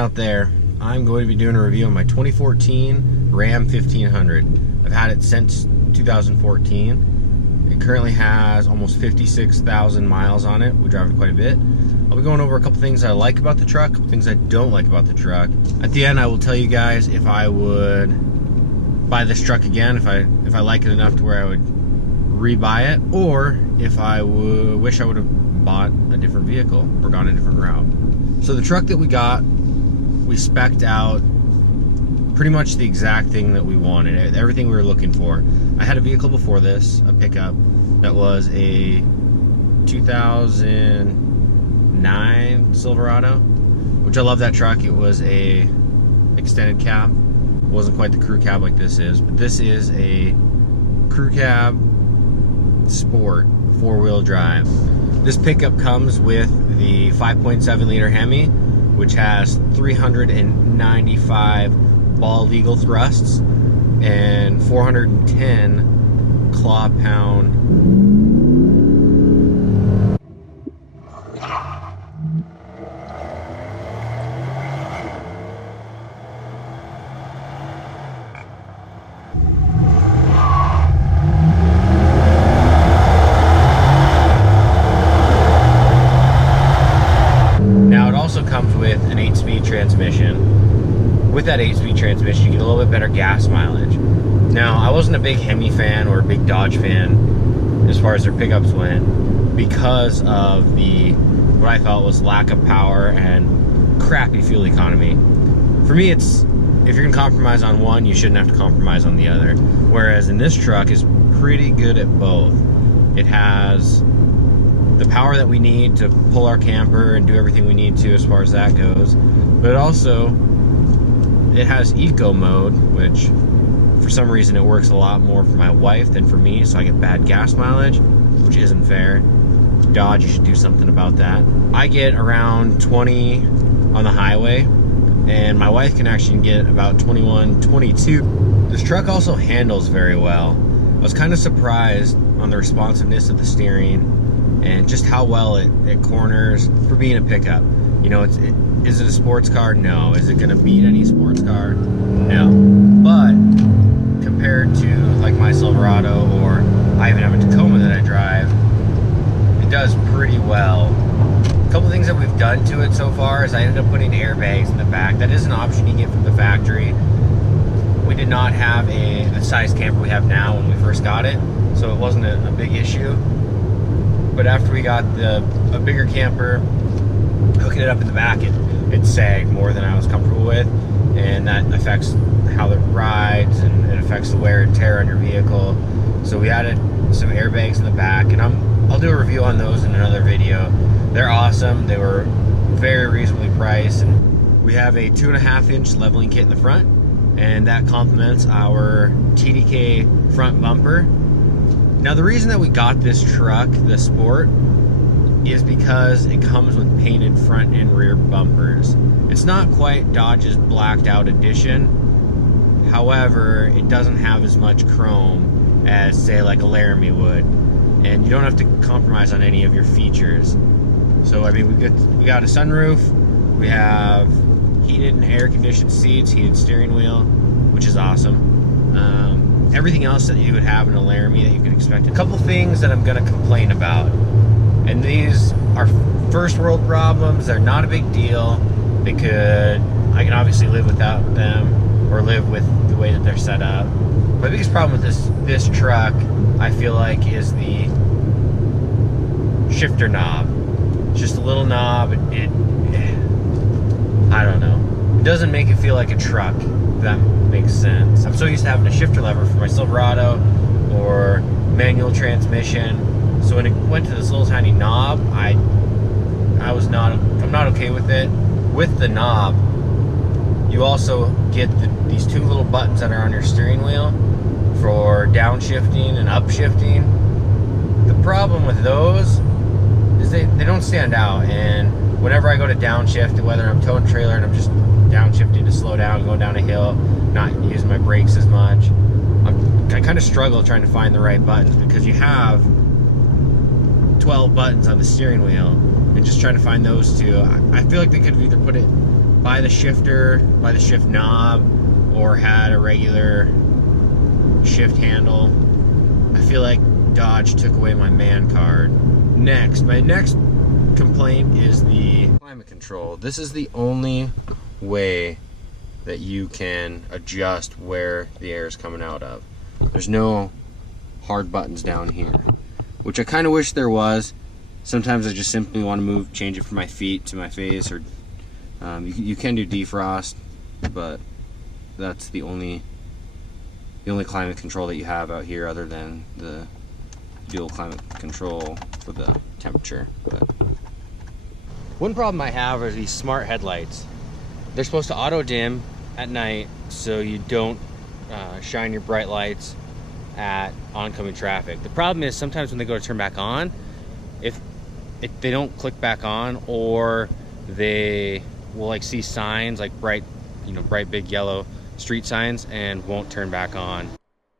out there. I'm going to be doing a review on my 2014 Ram 1500. I've had it since 2014. It currently has almost 56,000 miles on it. We drive it quite a bit. I'll be going over a couple things I like about the truck, a couple things I don't like about the truck. At the end, I will tell you guys if I would buy this truck again, if I like it enough to where I would rebuy it, or if I wish I would have bought a different vehicle or gone a different route. So the truck that we got, we spec'd out pretty much the exact thing that we wanted, everything we were looking for. I had a vehicle before this, a pickup, that was a 2009 Silverado, which I love that truck. It was a extended cab. It wasn't quite the crew cab like this is, but this is a crew cab sport, 4-wheel drive. This pickup comes with the 5.7 liter Hemi, which has 395 bald eagle thrusts and 410 claw pound comes with an 8-speed transmission. With that 8-speed transmission, you get a little bit better gas mileage. Now, I wasn't a big Hemi fan or a big Dodge fan as far as their pickups went because of the what I felt was lack of power and crappy fuel economy. For me, it's if you're gonna compromise on one, you shouldn't have to compromise on the other. Whereas in this truck is pretty good at both. It has the power that we need to pull our camper and do everything we need to as far as that goes, but it has eco mode, which for some reason it works a lot more for my wife than for me, so I get bad gas mileage, which isn't fair. Dodge, you should do something about that. I get around 20 on the highway, and my wife can actually get about 21, 22. This truck also handles very well. I was kind of surprised on the responsiveness of the steering and just how well it corners for being a pickup. You know, is it a sports car? No. Is it gonna beat any sports car? No. But compared to like my Silverado, or I even have a Tacoma that I drive, it does pretty well. A couple things that we've done to it so far is I ended up putting airbags in the back. That is an option you get from the factory. We did not have a size camper we have now when we first got it, so it wasn't a big issue. But after we got a bigger camper, hooking it up in the back, it sagged more than I was comfortable with, and that affects how it rides, and it affects the wear and tear on your vehicle. So we added some airbags in the back, and I'll do a review on those in another video. They're awesome. They were very reasonably priced, and we have a 2.5-inch leveling kit in the front, and that complements our TDK front bumper. Now, the reason that we got this truck, the Sport, is because it comes with painted front and rear bumpers. It's not quite Dodge's blacked out edition. However, it doesn't have as much chrome as, say, like a Laramie would. And you don't have to compromise on any of your features. So, I mean, we got a sunroof, we have heated and air-conditioned seats, heated steering wheel, which is awesome. Everything else that you would have in a Laramie that you could expect. A couple things that I'm gonna complain about, and these are first world problems. They're not a big deal. I can obviously live without them, or live with the way that they're set up. My biggest problem with this truck, I feel like, is the shifter knob. It's just a little knob. I don't know. It doesn't make it feel like a truck, if that makes sense. I'm so used to having a shifter lever for my Silverado or manual transmission. So when it went to this little tiny knob, I'm not okay with it. With the knob, you also get these two little buttons that are on your steering wheel for downshifting and upshifting. The problem with those is they don't stand out, and whenever I go to downshift, whether I'm towing a trailer and I'm just downshifting to slow down, going down a hill, not using my brakes as much, I kind of struggle trying to find the right buttons, because you have 12 buttons on the steering wheel, and just trying to find those two, I feel like they could have either put it by the shifter, by the shift knob, or had a regular shift handle. I feel like Dodge took away my man card. My next complaint is the climate control. This is the only way that you can adjust where the air is coming out of. There's no hard buttons down here, which I kind of wish there was. Sometimes I just simply want to change it from my feet to my face, or you can do defrost, but that's the only climate control that you have out here, other than the dual climate control for the temperature. But one problem I have are these smart headlights. They're supposed to auto dim at night so you don't shine your bright lights at oncoming traffic. The problem is sometimes when they go to turn back on, if they don't click back on, or they will like see signs like bright big yellow street signs and won't turn back on.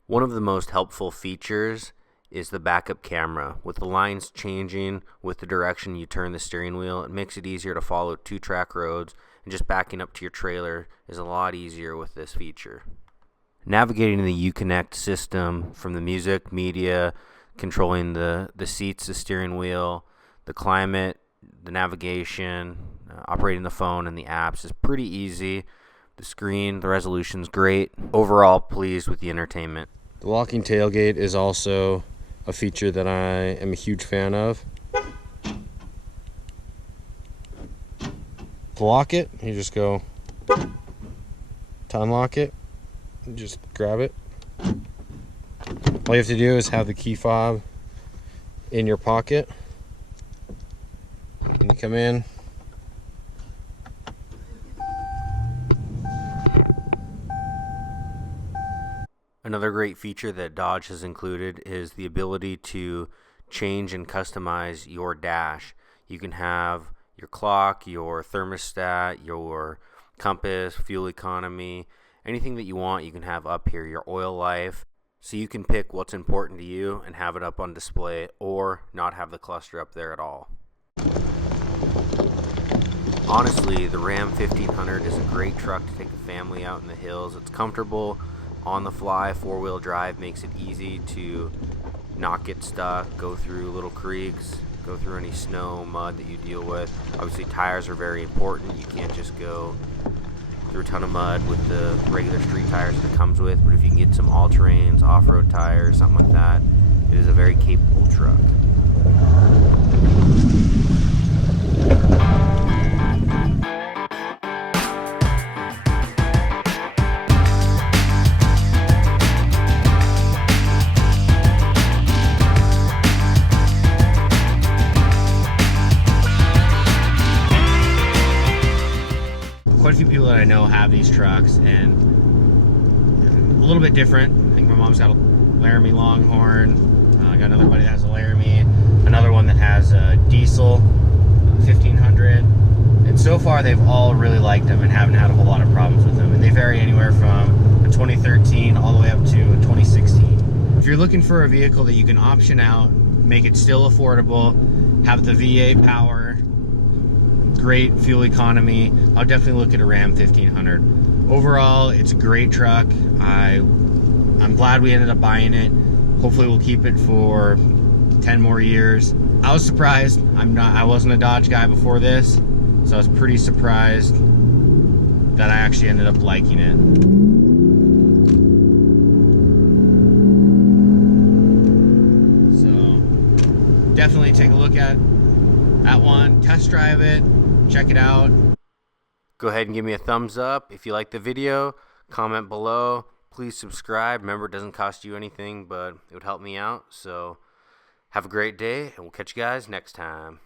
One of the most helpful features is the backup camera. With the lines changing with the direction you turn the steering wheel, it makes it easier to follow 2-track roads, and just backing up to your trailer is a lot easier with this feature. Navigating the Uconnect system from the music, media, controlling the seats, the steering wheel, the climate, the navigation, operating the phone and the apps is pretty easy. The screen, the resolution's great. Overall, pleased with the entertainment. The locking tailgate is also a feature that I am a huge fan of. To lock it, you just go to unlock it, and just grab it. All you have to do is have the key fob in your pocket, and you come in. Another great feature that Dodge has included is the ability to change and customize your dash. You can have your clock, your thermostat, your compass, fuel economy, anything that you want you can have up here, your oil life. So you can pick what's important to you and have it up on display, or not have the cluster up there at all. Honestly, the Ram 1500 is a great truck to take a family out in the hills. It's comfortable, on the fly, 4-wheel drive makes it easy to not get stuck, go through little creeks, go through any snow, mud that you deal with. Obviously tires are very important. You can't just go through a ton of mud with the regular street tires that it comes with, but if you can get some all-terrains, off-road tires, something like that, it is a very capable truck. Quite a few people that I know have these trucks, and a little bit different. I think my mom's got a Laramie Longhorn. I got another buddy that has a Laramie. Another one that has a diesel 1500. And so far they've all really liked them and haven't had a whole lot of problems with them. And they vary anywhere from a 2013 all the way up to a 2016. If you're looking for a vehicle that you can option out, make it still affordable, have the V8 power, great fuel economy, I'll definitely look at a Ram 1500. Overall, it's a great truck. I'm glad we ended up buying it. Hopefully we'll keep it for 10 more years. I was surprised. I wasn't a Dodge guy before this, so I was pretty surprised that I actually ended up liking it. So definitely take a look at one, test drive it, check it out. Go ahead and give me a thumbs up if you like the video. Comment below. Please subscribe. Remember, it doesn't cost you anything, but it would help me out. So have a great day, and we'll catch you guys next time.